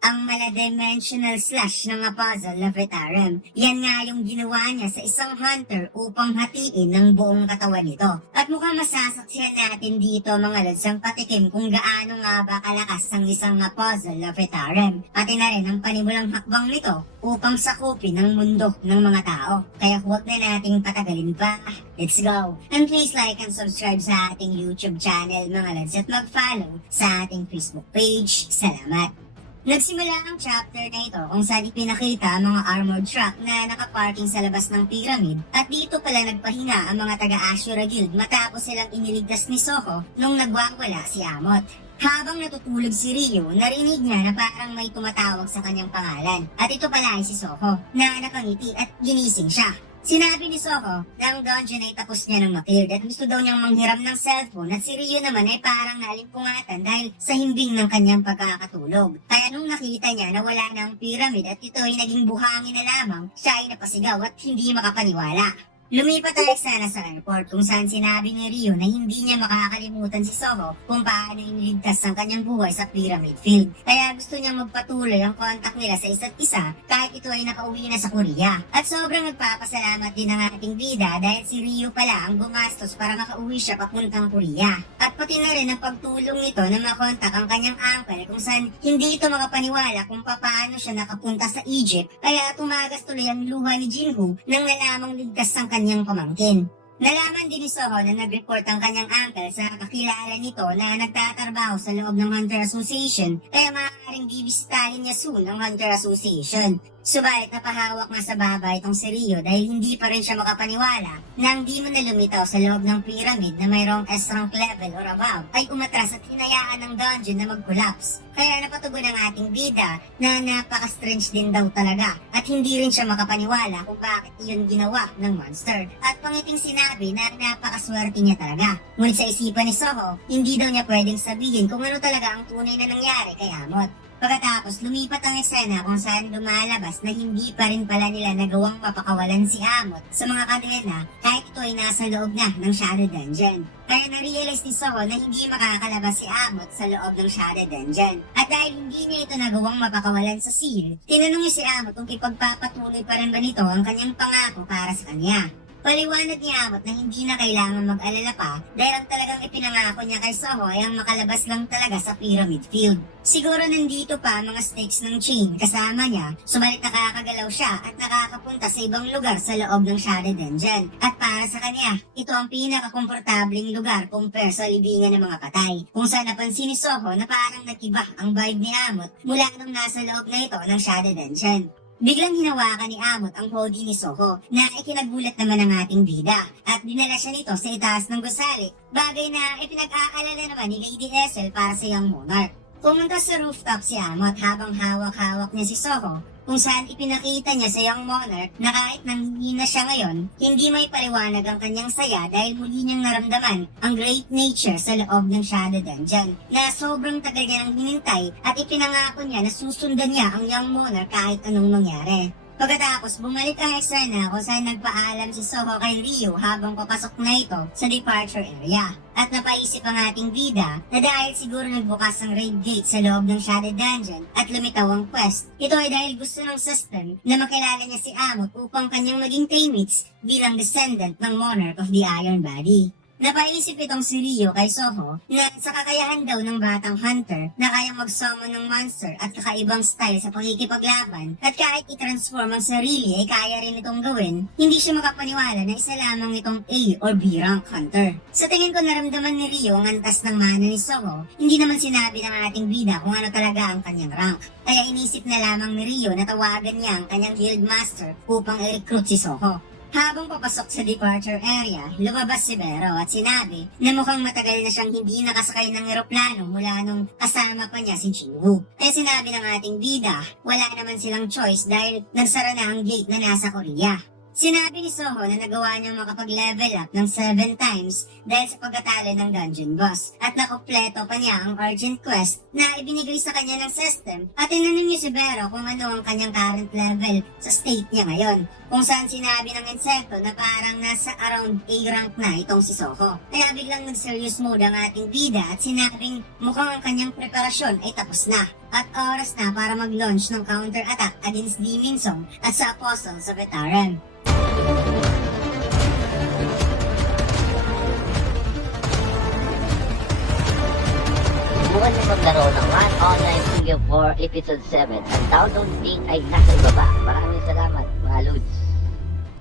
ang maladimensional slash ng puzzle na Vetarem. Yan nga yung ginawa niya sa isang hunter upang hatiin ng buong katawan nito. At mukhang masasaksihan natin dito mga lods ang patikim kung gaano nga ba kalakas ang isang puzzle na Vetarem. Pati na rin ang panimulang hakbang nito upang sakupin ang mundo ng mga tao. Kaya huwag na nating patagalin pa. Let's go! And please like and subscribe sa ating YouTube channel mga lods at mag-follow sa ating Facebook page. Salamat! Nagsimula ang chapter na ito kung saan ipinakita ang mga armored truck na nakaparking sa labas ng pyramid at dito pala nagpahinga ang mga taga-Ashura Guild matapos silang iniligtas ni Soho nung nagwawala si Amot. Habang natutulog si Rio, narinig niya na parang may tumatawag sa kanyang pangalan at ito pala ay si Soho na nakangiti at ginising siya. Sinabi ni Soho na ang dungeon ay tapos niya ng ma-cleared at gusto daw niyang manghiram ng cellphone at si Rio naman ay parang nalimpungatan dahil sa himbing ng kanyang pagkakatulog. Kaya nung nakita niya na wala na ang pyramid at ito ay naging buhangin na lamang, siya ay napasigaw at hindi makapaniwala. Lumipat tayo sana sa airport kung saan sinabi ni Rio na hindi niya makakalimutan si Soho kung paano iniligtas ang kanyang buhay sa Pyramid Field. Kaya gusto niyang magpatuloy ang kontak nila sa isa't isa kahit ito ay nakauwi na sa Korea. At sobrang nagpapasalamat din ang ating bida dahil si Rio pala ang gumastos para makauwi siya papuntang Korea. At pati na rin ang pagtulong nito na makontak ang kanyang uncle kung saan hindi ito makapaniwala kung paano siya nakapunta sa Egypt. Kaya tumagas tuloy ang luha ni Jinwoo nang nalamang ligtas ang kanyang pamangkin. Nalaman din ni Soho na nag-report ang kanyang uncle sa kakilala nito na nagtatrabaho sa loob ng Hunter Association kaya maaaring bibisitahin niya soon ang Hunter Association. Subalit napahawak nga sa baba itong si Rio dahil hindi pa rin siya makapaniwala na hindi mo na lumitaw sa loob ng pyramid na mayroong S-rank level or above ay umatras at hinayaan ng dungeon na mag-collapse. Kaya napatugon ang ating bida na napaka-strange din daw talaga at hindi rin siya makapaniwala kung bakit iyon ginawa ng monster. At pangiting sinabi na napakaswerte niya talaga. Ngunit sa isipan ni Soho, hindi daw niya pwedeng sabihin kung ano talaga ang tunay na nangyari kay Amot. Pagkatapos, lumipat ang eksena kung saan lumalabas na hindi pa rin pala nila nagawang mapakawalan si Amot sa mga kadena kahit ito ay nasa loob na ng Shadow Dungeon. Kaya na-realize ni Soho na hindi makakalabas si Amot sa loob ng Shadow Dungeon. At dahil hindi niya ito nagawang mapakawalan sa seal, tinanong niya si Amot kung ipagpapatuloy pa rin ba nito ang kanyang pangako para sa kanya. Paliwanag ni Amot na hindi na kailangan mag-alala pa dahil ang talagang ipinangako niya kay Soho ay ang makalabas lang talaga sa Pyramid Field. Siguro nandito pa mga stakes ng chain kasama niya, subalit nakakagalaw siya at nakakapunta sa ibang lugar sa loob ng Shadow Dungeon. At para sa kanya, ito ang pinakakomportabling lugar compare sa libingan ng mga patay. Kung saan napansin ni Soho na parang nakiba ang vibe ni Amot mula nung nasa loob na ito ng Shadow Dungeon. Biglang hinawakan ni Amot ang hoodie ni Soho na ikinagulat naman ng ating bida at dinala siya nito sa itaas ng gusali, bagay na ipinag-aalala naman ni Lady Essel para sa Young Monarch. Pumunta sa rooftop si Amot habang hawak-hawak niya si Soho kung saan ipinakita niya sa Young Monarch na kahit nanghihina siya ngayon, hindi may paliwanag ang kanyang saya dahil muli niyang naramdaman ang great nature sa loob ng Shadow Dungeon na sobrang tagal niya nang hinintay at ipinangako niya na susundan niya ang Young Monarch kahit anong mangyari. Pagkatapos, bumalik ang eksena kung saan nagpaalam si Soho kay Rio habang papasok na ito sa departure area. At napaisip ang ating bida na dahil siguro nagbukas ang raid gate sa loob ng Shadow Dungeon at lumitaw ang quest, ito ay dahil gusto ng system na makilala niya si Amot upang kanyang maging teammates bilang descendant ng Monarch of the Iron Body. Napaisip itong si Rio kay Soho na sa kakayahan daw ng batang hunter na kayang mag-summon ng monster at kakaibang style sa pagkikipaglaban at kahit i-transform ang sarili ay kaya rin itong gawin, hindi siya makapaniwala na isa lamang itong A or B rank hunter. Sa tingin ko naramdaman ni Rio ang antas ng mana ni Soho, hindi naman sinabi ng ating bida kung ano talaga ang kanyang rank. Kaya inisip na lamang ni Rio na tawagan niya ang kanyang guild master upang i-recruit si Soho. Habang papasok sa departure area, lumabas si Vero at sinabi na mukhang matagal na siyang hindi nakasakay ng eroplano mula nung kasama pa niya si Jinwoo. Kaya sinabi ng ating bida, wala naman silang choice dahil nagsara na ang gate na nasa Korea. Sinabi ni Soho na nagawa niyang makapag-level up ng 7 times dahil sa pagkatalo ng dungeon boss at nakumpleto pa niya ang urgent quest na ibinigay sa kanya ng system at tinanong niya si Vero kung ano ang kanyang current level sa state niya ngayon kung saan sinabi ng insekto na parang nasa around A rank na itong si Soho. Kaya biglang nag-serious mode ang ating bida at sinabing mukhang ang kanyang preparasyon ay tapos na. at oras na para mag-launch ng counter-attack against Lee Min-sung at sa Apostles of Etarim. Subukan niyo maglaro ng One Online Studio 4 Episode 7. Ang download link ay nasa ibaba. Maraming salamat, mga Lods.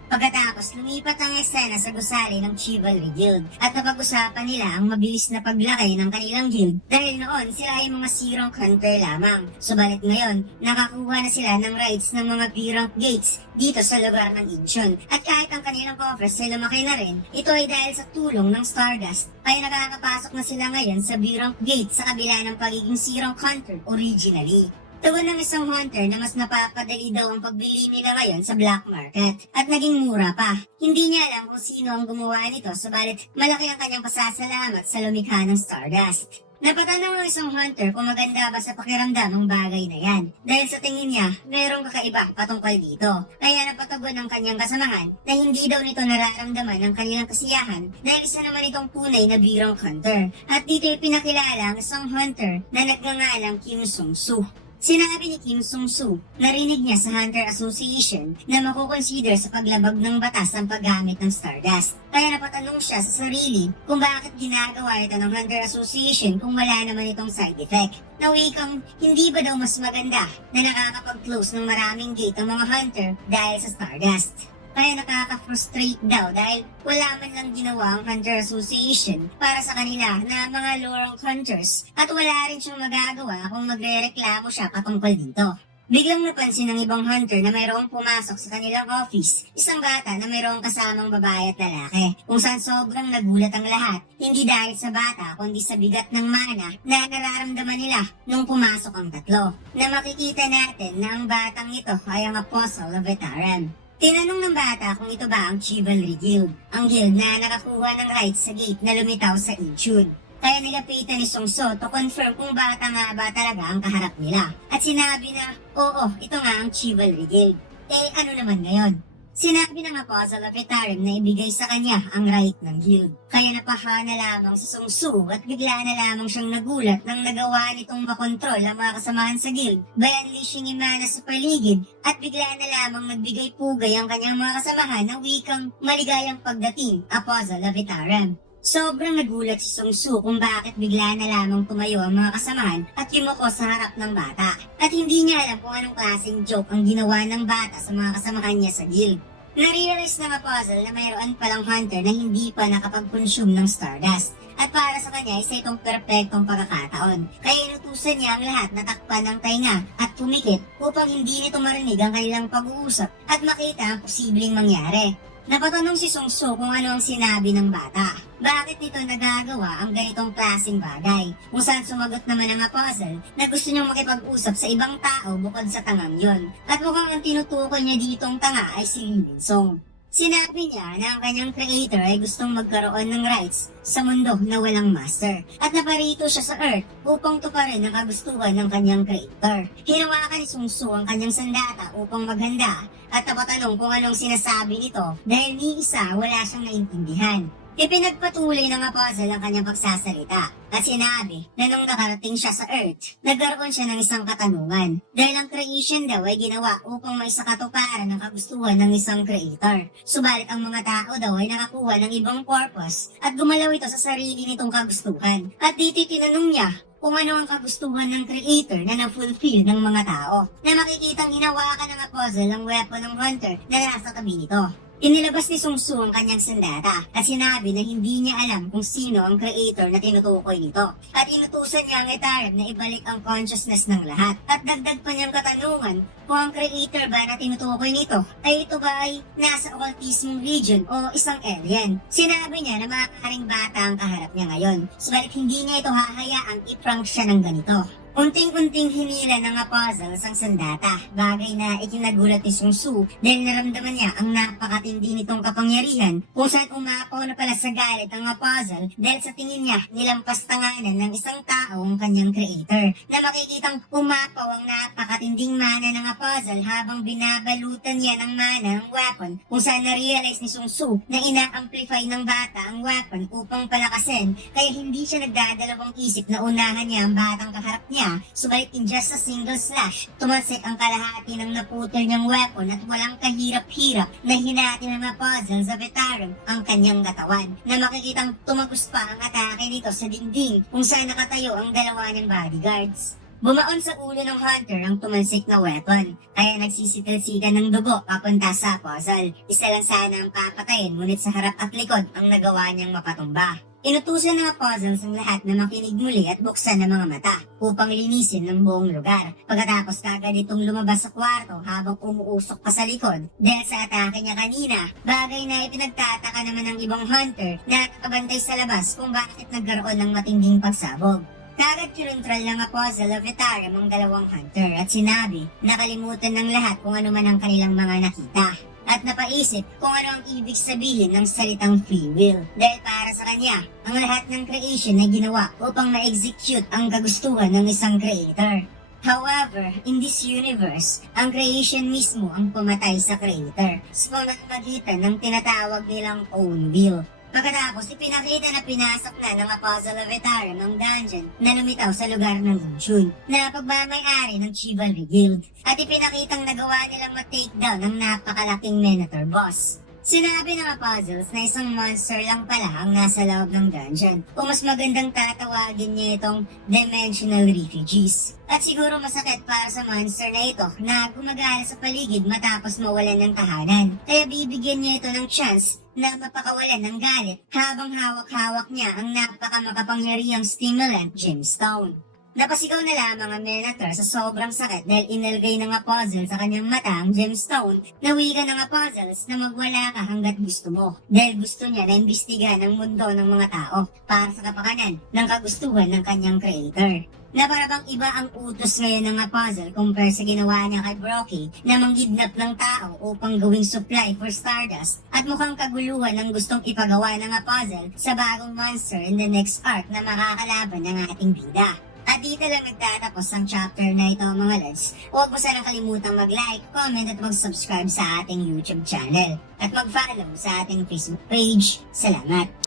Pagkatapos, lumipat ang eksena sa gusali ng Chivalry Guild at napag-usapan nila ang mabilis na paglaki ng kanilang guild dahil noon sila ay mga C-rank hunter lamang. Subalit ngayon, nakakuha na sila ng rights ng mga B-rank gates dito sa lugar ng Incheon. At kahit ang kanilang coffers ay lumaki na rin, ito ay dahil sa tulong ng Stardust. Kaya nakakapasok na sila ngayon sa B-rank gate sa kabila ng pagiging C-rank hunter originally. Tugon ng isang hunter na mas napapadali daw ang pagbili nila ngayon sa black market at naging mura pa. Hindi niya alam kung sino ang gumawa nito, subalit malaki ang kanyang pasasalamat sa lumikha ng Stardust. Napatanong ng isang hunter kung maganda ba sa pakiramdam ang bagay na yan dahil sa tingin niya merong kakaiba patungkol dito. Kaya napatagon ng kanyang kasamahan na hindi daw nito nararamdaman ang kanilang kasiyahan dahil isa naman itong tunay na birang hunter. At dito ay pinakilala ang isang hunter na nagngangalang Kim Sung-soo. Sinabi ni Kim Sung-soo, narinig niya sa Hunter Association na makukonsider sa paglabag ng batas ang paggamit ng Stardust. Kaya napatanong siya sa sarili kung bakit ginagawa ito ng Hunter Association kung wala naman itong side effect. Na wikang, hindi ba daw mas maganda na nakakapag-close ng maraming gate ang mga hunter dahil sa Stardust? Kaya nakaka-frustrate daw dahil wala man lang ginawa ang Hunter Association para sa kanila na mga low-rank hunters at wala rin siyang magagawa kung magre-reklamo siya patungkol dito. Biglang napansin ng ibang hunter na mayroong pumasok sa kanilang office, isang bata na mayroong kasamang babae at lalaki, kung saan sobrang nagulat ang lahat, hindi dahil sa bata kundi sa bigat ng mana na nararamdaman nila nung pumasok ang tatlo, na makikita natin na ang batang ito ay ang Apostle of Etarim. Tinanong ng bata kung ito ba ang Chivalry Guild, ang guild na nakakuha ng rights sa gate na lumitaw sa Incheon. Kaya nilapitan ni Sung-soo to confirm kung bata nga ba talaga ang kaharap nila. At sinabi na, oo, ito nga ang Chivalry Guild. Eh ano naman ngayon? Sinabi ng Apostle of Etarim na ibigay sa kanya ang right ng guild. Kaya napahana lamang sa Sung-soo at bigla na lamang siyang nagulat nang nagawa nitong makontrol ang mga kasamahan sa guild by unleashing imana sa paligid at bigla na lamang nagbigay pugay ang kanyang mga kasamahan na wikang maligayang pagdating, Apostle of Etarim. Sobrang nagulat si Sung-soo kung bakit bigla na lamang tumayo ang mga kasamahan at yumuko sa harap ng bata. At hindi niya alam kung anong klaseng joke ang ginawa ng bata sa mga kasamahan niya sa guild. Narealize ng Apostle na mayroon palang hunter na hindi pa nakapag-consume ng Stardust. At para sa kanya, isa itong perpektong pagkakataon. Kaya inutusan niya ang lahat na takpan ng tainga at pumikit upang hindi nito marinig ang kanilang pag-uusap at makita ang posibleng mangyari. Napatanong si Sung-soo kung ano ang sinabi ng bata. Bakit nito nagagawa ang ganitong klaseng bagay? Kung saan sumagot naman ang Apostle na gusto niyang makipag-usap sa ibang tao bukod sa tangang yon. At mukhang ang tinutukoy niya ditong tanga ay si Lee Min-sung. Sinabi niya na ang kanyang creator ay gustong magkaroon ng rights sa mundo na walang master at naparito siya sa Earth upang tuparin ang kagustuhan ng kanyang creator. Hinawakan ni Sung-soo ang kanyang sandata upang maghanda at napatanong kung anong sinasabi nito dahil ni isa wala siyang naintindihan. Ipinagpatuloy ng Apostle ang kanyang pagsasalita at sinabi na nung nakarating siya sa Earth, nagkaroon siya ng isang katanungan dahil ang creation daw ay ginawa upang maisakatuparan ang kagustuhan ng isang creator. Subalit ang mga tao daw ay nakakuha ng ibang purpose at gumalaw ito sa sarili nitong kagustuhan. At dito tinanong niya kung ano ang kagustuhan ng creator na na-fulfill ng mga tao na makikitang hinawakan ng Apostle ang weapon ng hunter na nasa tabi nito. Inilabas ni Sung-soo ang kanyang sandata at sinabi na hindi niya alam kung sino ang creator na tinutukoy nito. At inutusan niya ang Etarim na ibalik ang consciousness ng lahat. At dagdag pa niyang katanungan kung ang creator ba na tinutukoy nito ay ito ba ay nasa occultism region o isang alien. Sinabi niya na maaaring bata ang kaharap niya ngayon. Subalit hindi niya ito hahayaang i-prank siya ng ganito. Unting-unting hinila ng Apostle ang sandata, bagay na ikinagulat ni Sung-soo dahil naramdaman niya ang napakatindi nitong kapangyarihan kung saan umapaw na pala sa galit ang Apostle dahil sa tingin niya nilampas tanganan ng isang tao ang kanyang creator na makikitang umapaw ang napakatinding mana ng Apostle habang binabalutan niya ng mana ng weapon kung saan na-realize ni Sung-soo na ina-amplify ng bata ang weapon upang palakasin kaya hindi siya nagdadalawang isip na unahan niya ang batang kaharap niya niya, subalit in just a single slash, tumalsik ang kalahati ng naputol niyang weapon at walang kahirap-hirap na hinati ng mga puzzle sa veteran ang kanyang katawan, na makikitang tumagos pa ang atake nito sa dingding kung saan nakatayo ang dalawa ng bodyguards. Bumaon sa ulo ng hunter ang tumalsik na weapon, kaya nagsisitil-sigan ng dugo papunta sa puzzle. Isa lang sana ang papatayin, ngunit sa harap at likod ang nagawa niyang mapatumba. Inutusan ng mga puzzles ang lahat na makinig muli at buksan ang mga mata upang linisin ng buong lugar. Pagkatapos kagad itong lumabas sa kwarto habang umuusok pa sa likod dahil sa atake niya kanina, bagay na ipinagtataka naman ng ibang hunter na nakabantay sa labas kung bakit nagkaroon ng matinding pagsabog. Kagad kinuntral ng puzzle of Vetarum ang dalawang hunter at sinabi na kalimutan ng lahat kung ano man ang kanilang mga nakita. At napaisip kung ano ang ibig sabihin ng salitang free will. Dahil para sa kanya, ang lahat ng creation na ginawa upang ma-execute ang kagustuhan ng isang creator. However, in this universe, ang creation mismo ang pumatay sa creator sa pamamagitan ng tinatawag nilang own will. Pagkatapos, ipinakita na pinasok na ng Puzzle of Vetarum ang dungeon na lumitaw sa lugar ng Lunchun na pagmamayari ng Chivalry Guild at ipinakitang nagawa nilang ma-takedown ang napakalaking Minotaur boss. Sinabi ng mga puzzles na isang monster lang pala ang nasa loob ng dungeon o mas magandang tatawagin niya itong dimensional refugees. At siguro masakit para sa monster na ito na gumagala sa paligid matapos mawalan ng tahanan. Kaya bibigyan niya ito ng chance na mapakawalan ng galit habang hawak-hawak niya ang napakamakapangyarihang stimulant gemstone. Napasigaw na lamang ang Minotaur sa sobrang sakit dahil inalagay ng puzzle sa kanyang mata ang gemstone na wika ng puzzles na magwala ka hanggat gusto mo dahil gusto niya na imbestigahan ang mundo ng mga tao para sa kapakanan ng kagustuhan ng kanyang creator. Na parang iba ang utos ngayon ng puzzle compare sa ginawa niya kay Brockie na manggidnap ng tao upang gawing supply for Stardust at mukhang kaguluhan ang gustong ipagawa ng puzzle sa bagong monster in the next arc na makakalaban ng ating bida. At dito lang nagtatapos ang chapter na ito mga lads. Huwag mo sanang kalimutang mag-like, comment at mag-subscribe sa ating YouTube channel. At mag-follow sa ating Facebook page. Salamat!